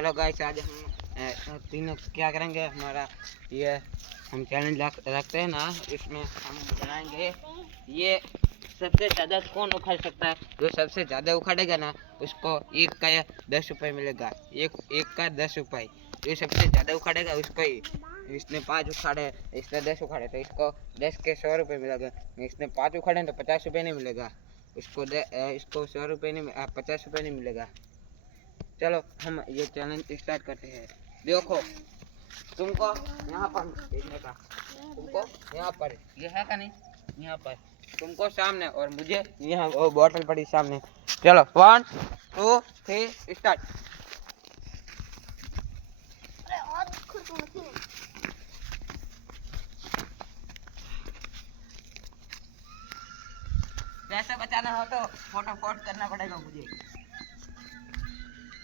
Hello guys, आज हम तीनों क्या करेंगे, हमारा ये हम चैलेंज रखते हैं ना, इसमें हम बनाएंगे ये सबसे ज़्यादा कौन उखाड़ सकता है। जो सबसे ज़्यादा उखाड़ेगा ना उसको एक का 10 रुपये मिलेगा। एक का 10 रुपये। जो सबसे ज़्यादा उखाड़ेगा उसको ही। इसने 5 उखाड़े, इसने 10 उखाड़े तो इसको 10 के 100 रुपये मिलेगा। इसने 5 उखाड़े तो 50 रुपये नहीं मिलेगा। इसको 100 रुपये नहीं, 50 रुपये नहीं मिलेगा। चलो हम ये चैलेंज स्टार्ट करते हैं। देखो तुमको यहाँ पर भेजने का, तुमको यहाँ पर ये है का नहीं, यहाँ पर तुमको सामने और मुझे यहाँ वो बोतल पड़ी सामने। चलो 1 2 3 स्टार्ट। पैसे बचाना हो तो फटाफट करना पड़ेगा मुझे।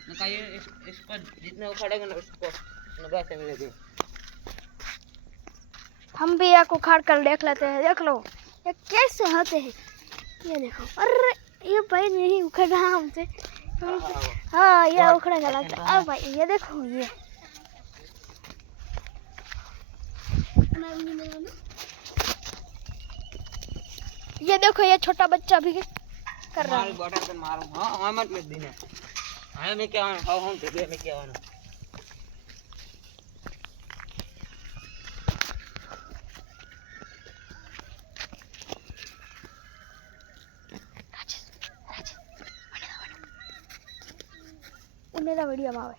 इसको जितने उखाड़ेगा ना उसको पैसे मिलेंगे। हम भी एक उखाड़ कर देख लेते हैं। देख लो ये कैसे होते हैं। ये देखो, अरे ये भाई नहीं उखड़ रहा हमसे। हाँ ये उखड़ेगा लगता है। अब भाई ये देखो, ये देखो ये छोटा बच्चा भी कर रहा है। बोतल पे मारूं। हाँ मत मत देना। हाँ मैं क्या हूँ, हम जगह में क्या हूँ। उन्हें वीडियो में आवे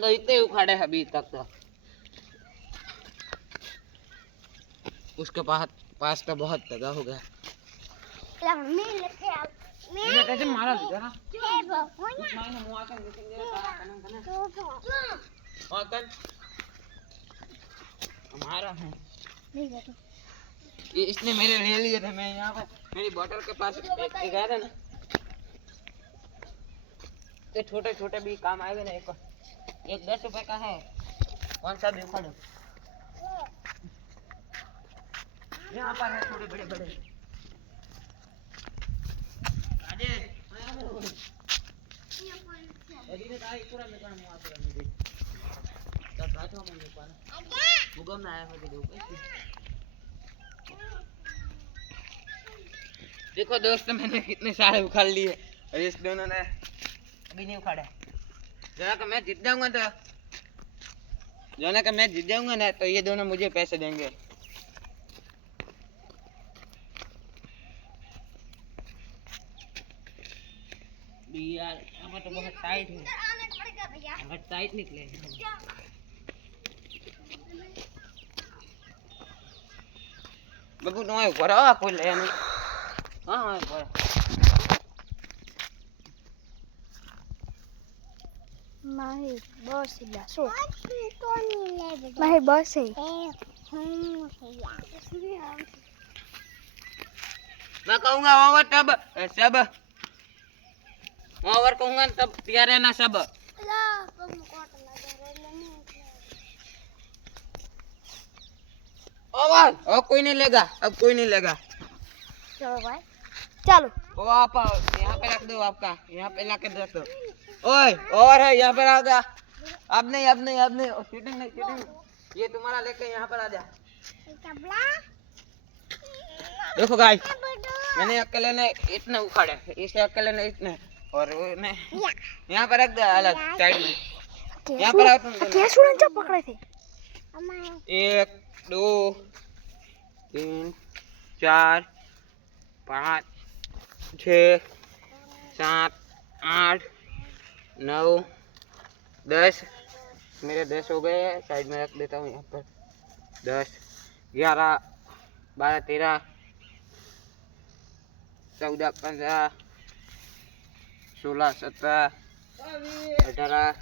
तो इतने उखाड़े अभी तक तो उसके पास तो बहुत जगह हो गया। मारा हमारा है इसने मेरे ले लिए थे। मैं यहाँ पर मेरी बोतल के पास गया था ना, तो छोटे छोटे भी काम आएगा ना। एक 10 रुपए का है, कौन सा भी उखाड़ो। यहाँ पर है थोड़े बड़े बड़े। देखो दोस्त, मैंने कितने सारे उखाड़ लिए और इस दोनों ने अभी नहीं उखाड़े। जो मैं जीत जाऊंगा ना तो ये दोनों मुझे पैसे देंगे। यार हमें तो बहुत टाइट है, बहुत टाइट निकले। बाबू नो ऊपर आ कोई ले नहीं। हाँ ऊपर माही बस इला सो माही बस है। मैं कहूँगा ओवर तब सब ओवर कहूँगा तब तैयार रहना सब। ओवर और कोई नहीं लेगा, अब कोई नहीं लेगा। चलो भाई चलो। ओ आप यहाँ पे रख दो, आपका यहाँ पे लाके रख दो। ओए और है यहाँ पे आ गया। अब नहीं चीटिंग नहीं, चीटिंग। ये तुम्हारा लेके यहाँ पर आ जा। देखो गाइस, मैंने अकेले ने इतने उखाड़े, इसे अकेले ने इतने, और ने यहाँ पर रख दिया अलग साइड में। यहाँ पर आओ तुम। क्या सुरन जब पकड़े थे? 1 2 3 4 5 6 7 8 9 10। मेरे 10 हो गए। साइड में रख देता हूँ यहाँ पर। 10 11 12 13 14 15 16 17 18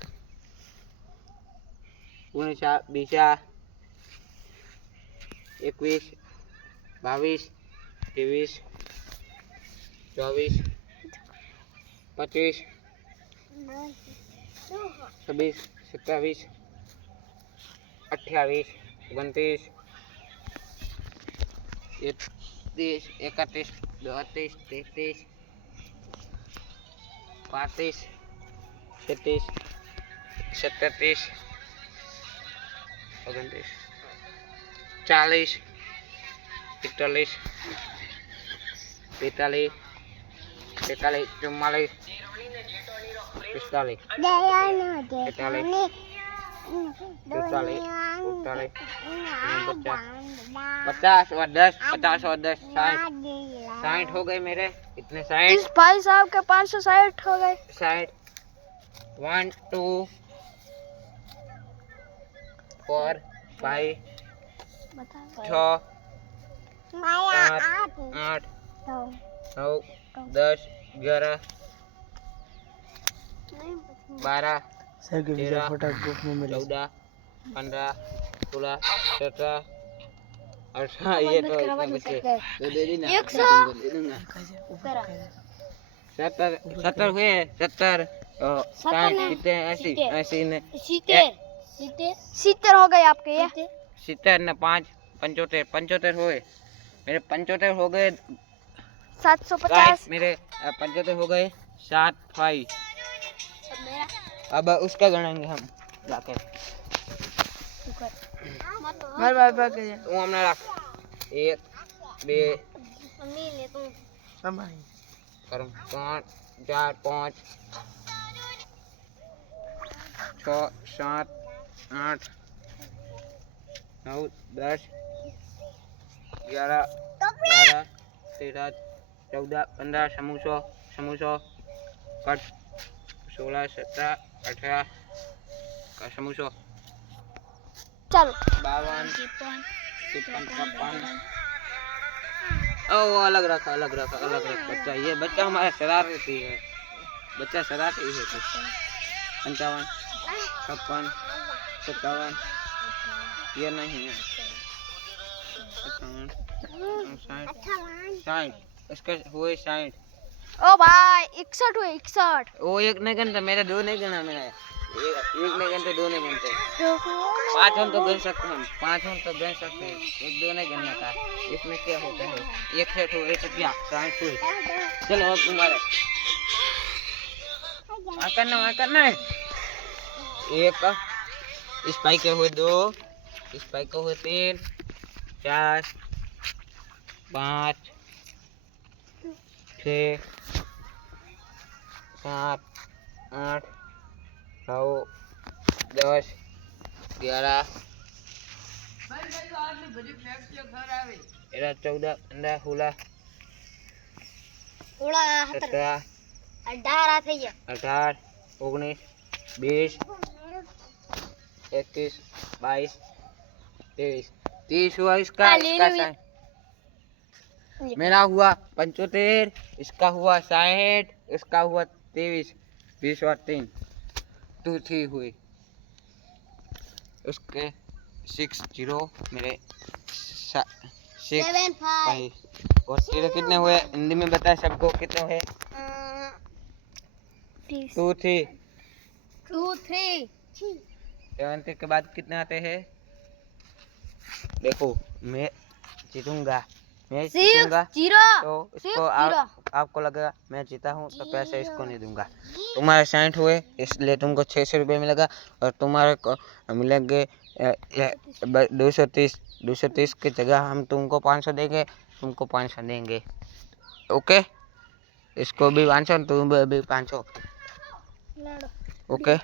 19 20 21 22 23 24 25 26 27 28 29 30 31 32 33 35 36 37 39 40 41 42 43 44 45 46 47 48 50 और 10 50 और 10 60 60 हो गए मेरे इतने 60 इस भाई साहब के 560 हो गए। 60 1 2 4 5 6 7 8 9 10 11 12 13 14 15 16 17 18 ये तो इतना बचे तो दे देना तुमको दे दूंगा 70 हुए 70 कितने ऐसे ऐसे ने 70 हो गए आपके ये। 70 न 5 75 75 हुए मेरे 75 हो गए 750 मेरे 75 हो गए 7 5 अब उसका गणाएंगे हम जाके वो हमने रख 1 2 करूँ 5 4 5 6 7 8 9 10 11 12 13 14 15 समूसो कट 16 17 18 का समूसो चलो 52 53 54 ओ अलग रखा बच्चा ये बच्चा हमारा शरारती है बच्चा शरारती है 55 56 57 ये नहीं है 60 इसका हुए 60 ओ भाई 61 हुए 61। वो एक नहीं गिनता मेरा दो नहीं गिना मेरा एक नहीं गिनते दो नहीं गिनते 5 हम तो गिन सकते हैं 5 हम तो गिन सकते हैं एक दो नहीं गिनना था इसमें क्या होता है एक सेट हो एक क्या 60 हुए चलो अब तुम्हारे करना है एक इस पाई के हुए 2 इस पाई के हुए 3 4 5 6 7 8 9 10 11 13 14 15 16 17 18 19 20 21 22 23 30 हुआ इसका मेरा हुआ 75 इसका हुआ 60 इसका हुआ 23 20 और 3 2 3 हुई उसके 60 मेरे 6 5 और तेरे कितने हुए हिंदी में बता सबको कितने हुए 2 3 70 के बाद कितने आते हैं देखो मैं जीतूंगा तो इसको आपको लगेगा मैं जीता हूँ तो पैसे इसको नहीं दूंगा तुम्हारे 60 हुए इसलिए तुमको 600 रुपये मिलेगा और तुम्हारे को मिलेंगे 230 की जगह हम तुमको 500 देंगे तुमको 500 देंगे ओके इसको भी 500 तुम भी 500 ओके